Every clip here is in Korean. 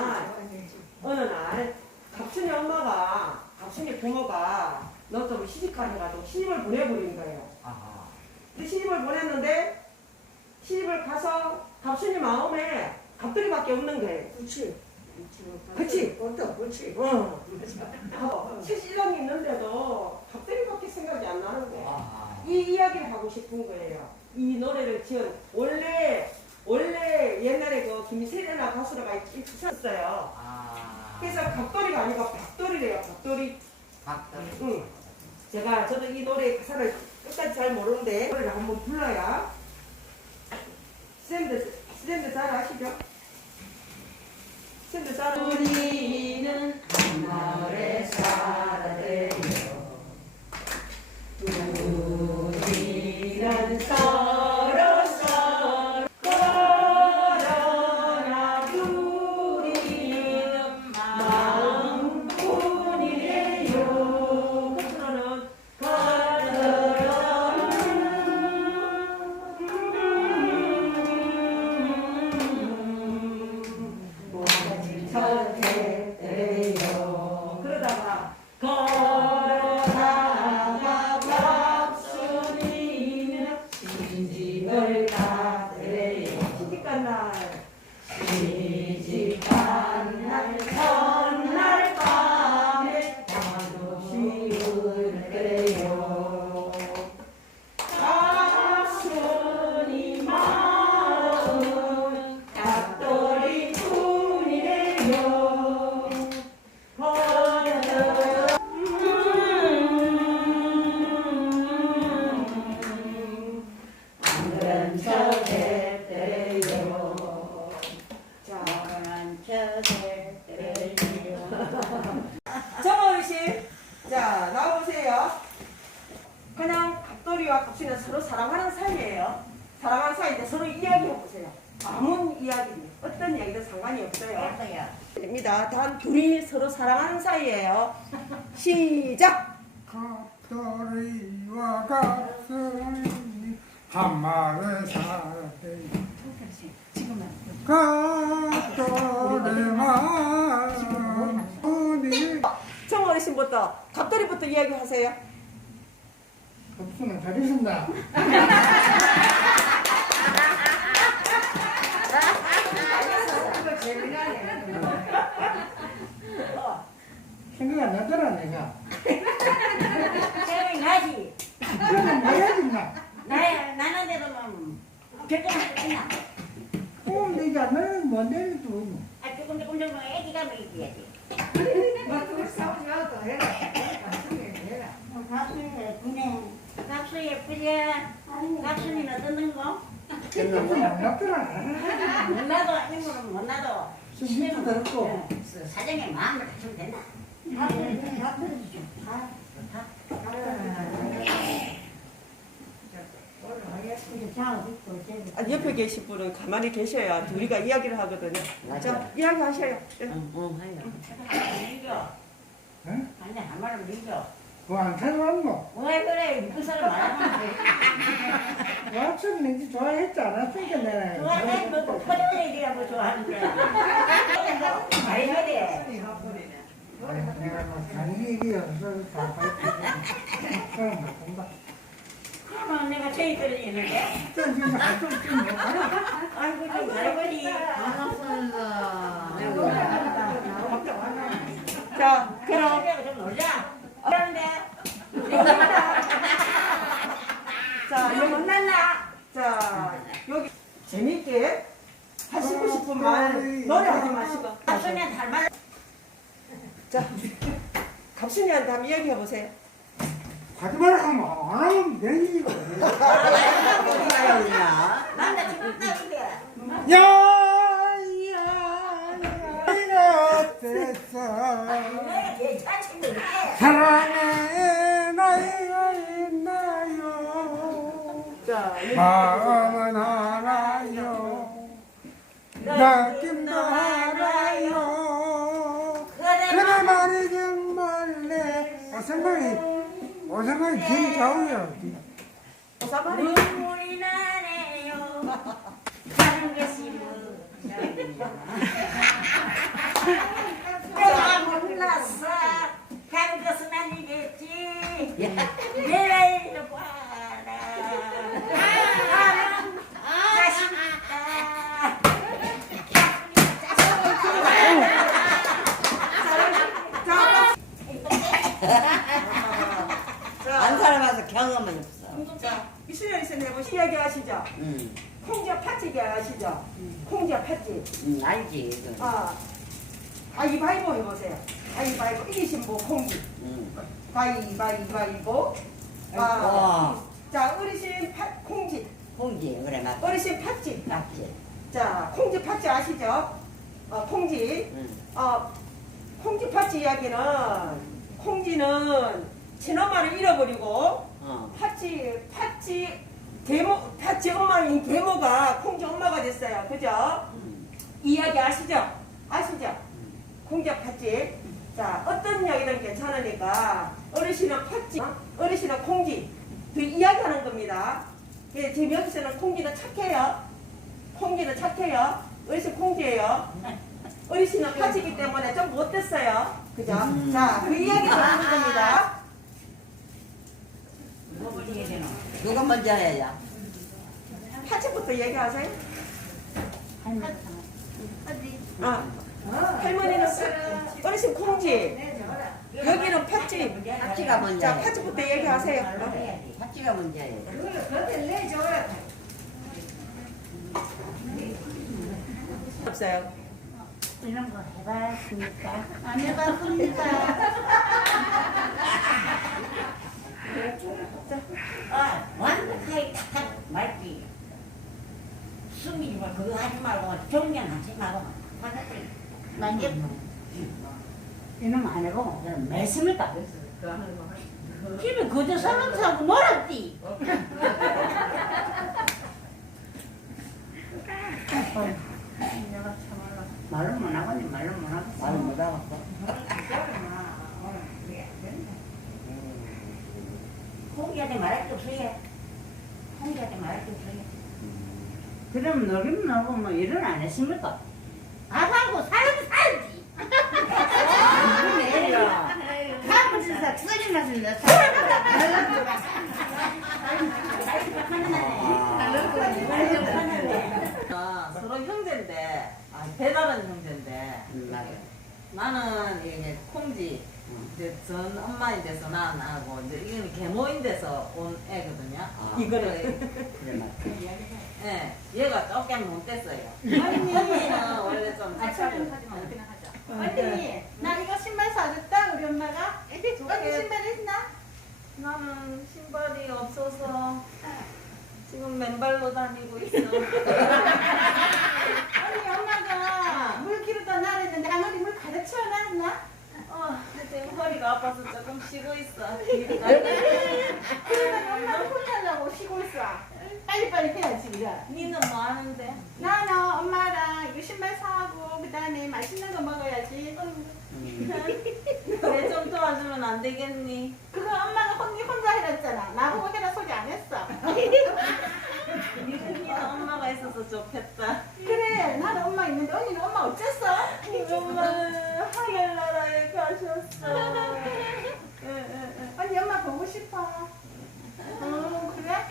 날 어느 날 갑순이 엄마가 갑순이 부모가 너 좀 시집가 해가지고 시집을 보내버린 거예요. 아하. 근데 시집을 보냈는데 시집을 가서 갑순이 마음에 갑돌이밖에 없는 거예요. 그치. 그치? 어떠, 그치. 어. 봐봐. 칠신랑이 있는데도 갑돌이밖에 생각이 안 나는 거예요. 아하. 이 이야기를 하고 싶은 거예요. 이 노래를 지은 원래 원래 옛날에 그 김세련아 가수가 있- 있었어요. 아. 그래서 갑돌이가 아니고 박돌이래요. 박돌이. 박돌이. 응. 제가 저도 이 노래 가사를 끝까지 잘 모르는데 노래를 한번 불러야 쌤들 쌤들 잘 아시죠? 쌤들 잘 우리는 하늘에 살 정어르신 자 나오세요. 그냥 갑돌이와 갑순이는 서로 사랑하는 사이예요 사랑하는 사이인데 서로 이야기해보세요 아무 이야기 어떤 이야기도 상관이 없어요 입니다. 단 둘이 서로 사랑하는 사이예요. 시작. 갑돌이와 갑순이 한 마리 살대 갑돌이와 순이 청 어르신부터 갑돌이부터 이야기하세요. 갑순아 잘했습니다 생각 안 나더라 내가 생각이 나지. 그러면 뭐야지 나 나, 나는데도 뭐, 결정할 수 있나? 어, 내가 너는 못 내려도 아, 조금 조금 정도 애기가 먹여야지. 갑순이 예쁘네. 갑순 예쁘지? 갑순이는 어떤 거? 생각도 안 나더라 못 나도, 힘으로 못 나도. 숨기도 더럽고 어, 사정에 마음을 갖추면 된다. 아, 옆에 계신 분은 가만히 계셔야 둘이가 이야기를 하거든요. 자, 이야기하셔요. 네. 아니, 한 말은 밀죠. 뭐안 살았노? 왜 그래? 이쁜 사람 말하면 돼. 와천 왠지 좋아했지 않았으니까 내가 좋아해, 뭐, 퍼져야 돼야 뭐 좋아하는데. 말해야 돼. 내가 뭐 자기 연습을 다 본다 그러면 내가 제일 떨어지는데. 좀 진짜 할좀좀 못하나? 아이고, 좀 잘해보니. 자, 그럼 그럼 좀 놀자. 그런데. 자, 여기 만날라. 자, 여기 재밌게 하시고 싶은 말 노래하지 마시고. 갑순이한테 할 말. 자, 갑순이한테 한번 이야기해 보세요. 하지 말라 하면 안 하면 남자친구 딱인데. 야야야 내가 됐어 내가 괜찮은데. 사랑의 나이가 있나요 자, 여기 마음은 알아요 느낌도 알아요 그래, 그래 말이 정말 내 오생각이 오생각이 김자우야 오사마리. 눈물이 나네요. 다른 게 싫어. 선 해보시 이야기 아시죠? 응, 콩지와 팥찌개 아시죠? 콩지와 팥찌. 응, 알지, 그. 아, 가위바위보 해보세요. 가위바위보 이기신 분 콩지. 응. 가위바위바위보. 아, 와. 자, 어르신 팥, 콩지. 홍지, 그래, 맞 어르신 팥찌. 맞지? 자, 콩지 팥찌 아시죠? 어, 콩지. 응. 어, 콩지 팥찌 이야기는 콩지는 친엄마를 잃어버리고 어. 팥찌, 팥찌, 계모, 팥찌 엄마인 계모가 콩지 엄마가 됐어요. 그죠? 응. 이야기 아시죠? 아시죠? 공작 팥지. 자, 어떤 이야기든 괜찮으니까 어르신은 팥지, 어르신은 콩지. 그 이야기하는 겁니다. 예, 지금 여기서는 콩지는 착해요. 콩지는 착해요. 어르신 콩지예요. 어르신은 팥이기 때문에 좀 못됐어요. 그죠? 음. 자, 그 이야기 겁니다. 누가 먼저 해야? 팥찌부터 얘기하세요. 아, 할머니는 어르신 콩지. 여기는 팥지. 파치가 먼저 자, 해. 팥찌부터 얘기하세요. 파치가 먼저 해. 없어요. 이런 거 해봤습니까? 안 해봤습니다. 아, 완벽하게 딱 말지. 숨기지 마. 그거 하지 말고 정년하지 말고. 난 이제 이놈 안 해보고 그냥 말씀을 딱 했어. 집에 그저 사람 사고 놀았지. 참말로 말로 못 하겠네 말로 못 하겠어. 말을 못 하겠 홍기한테 말할 게 없어요. 홍기한테 말할 게 없어요. 그럼 너긴 너고 뭐 일을 안 했습니까? 안 하고 사람 살지. 가면 진짜 쓰리 아, 서로 형제인데 아, 배다른 형제인데 응, 맞아. 나는 이게 콩지 이제 전 엄마인 데서 난 하고 이제 이거는 계모인 데서 온 애거든요. 아. 이거는 그래, 맞지? 예, 얘가 조금 못 됐어요. 언니는 원래 좀 착하고 언니, 나 이거 신발 사줬다 우리 엄마가. 언니 신발 했나? 나는 신발이 없어서 지금 맨발로 다니고 있어. 언니 엄마가 물 기르다 나랬는데 할머니 물 가르쳐 놨나? 어, 지금 허리가 아파서 조금 쉬고 있어. 그러다 엄마를 혼내려고 쉬고 있어. 빨리빨리 해야지 우리가. 니는 뭐 하는데? 나는 엄마랑 이거 신발 사고 그 다음에 맛있는 거 먹어야지. 응. 내좀 도와주면 안 되겠니? 그거 엄마가 언니 혼자 해놨잖아. 나보고 해라 소리 안 했어. 니는 엄마가 있어서 좋겠다. 그래, 나는 엄마 있는데 언니는 엄마 어쨌어? 엄마는 하늘나라에 가셨어. 예, 예, 예. 언니 엄마 보고 싶어. 어, 그래?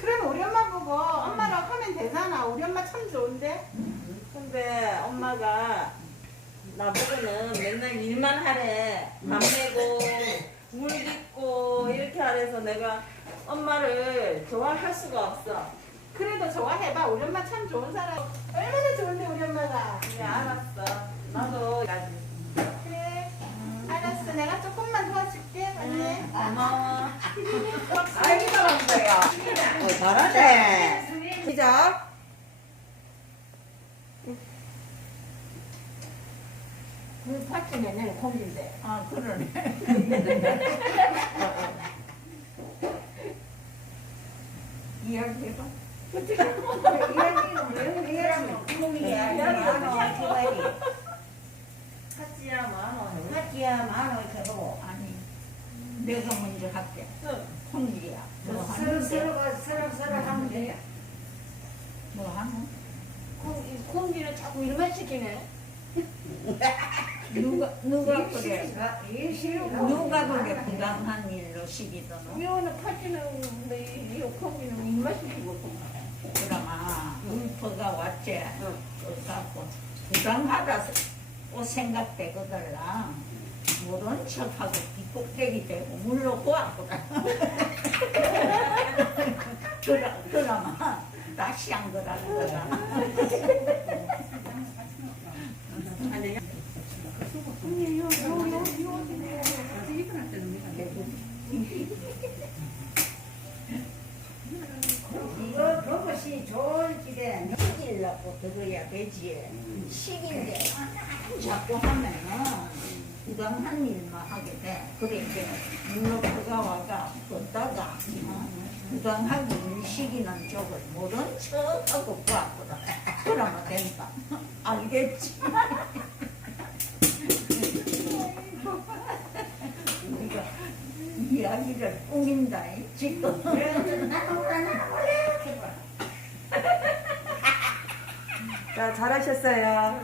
그러면 우리 엄마 보고 엄마랑 하면 되잖아. 우리 엄마 참 좋은데? 근데 엄마가 나보고는 맨날 일만 하래. 밥 내고, 물 빚고, 이렇게 하래서 내가 엄마를 좋아할 수가 없어. 그래도 좋아해봐. 우리 엄마 참 좋은 사람. 얼마나 좋은데 우리 엄마가. 그래, 알았어. 나도. 그래. 알았어. 내가 조금만 도와줄게. 언니. 고마워. 아이, 잘한다요. 어, 잘하네. 시작. 그 파츠 맨날 공인데. 아 그러네. 이야기해봐. 하지야, 보고. 아니 내가 먼저 할게. 홍지야. 뭐 서로 하는데? 서로가 서로 서로 하면 돼요. 뭐 하는? 공기를 자꾸 일만 시키네. 누가 누가 그래? 누가 그게 부당한 일로 시키더노? 이거는 파츠는 이 공기는 일만 시키고. 그러나 울퍼가 왔지. 그래갖고 부당하다 고 생각되거들라. 모른 척하고 뒷꼭대기 대고 물로 보았거든. 드라, 드라마 다시 한 거라는 거다. 이거 그것이 좋은 집에 시기려고 들어야 되지. 시기인데 자꾸 하면은 부당한 일만 하게 돼. 그래 이제 물로 그가 와가 걷다가 어? 부당한 일 시기는 쪽을 모른 척하고 구하거든. 그러면 된다. 알겠지? 우리가 이야기를 꾸민다. 지금. 자, 잘하셨어요.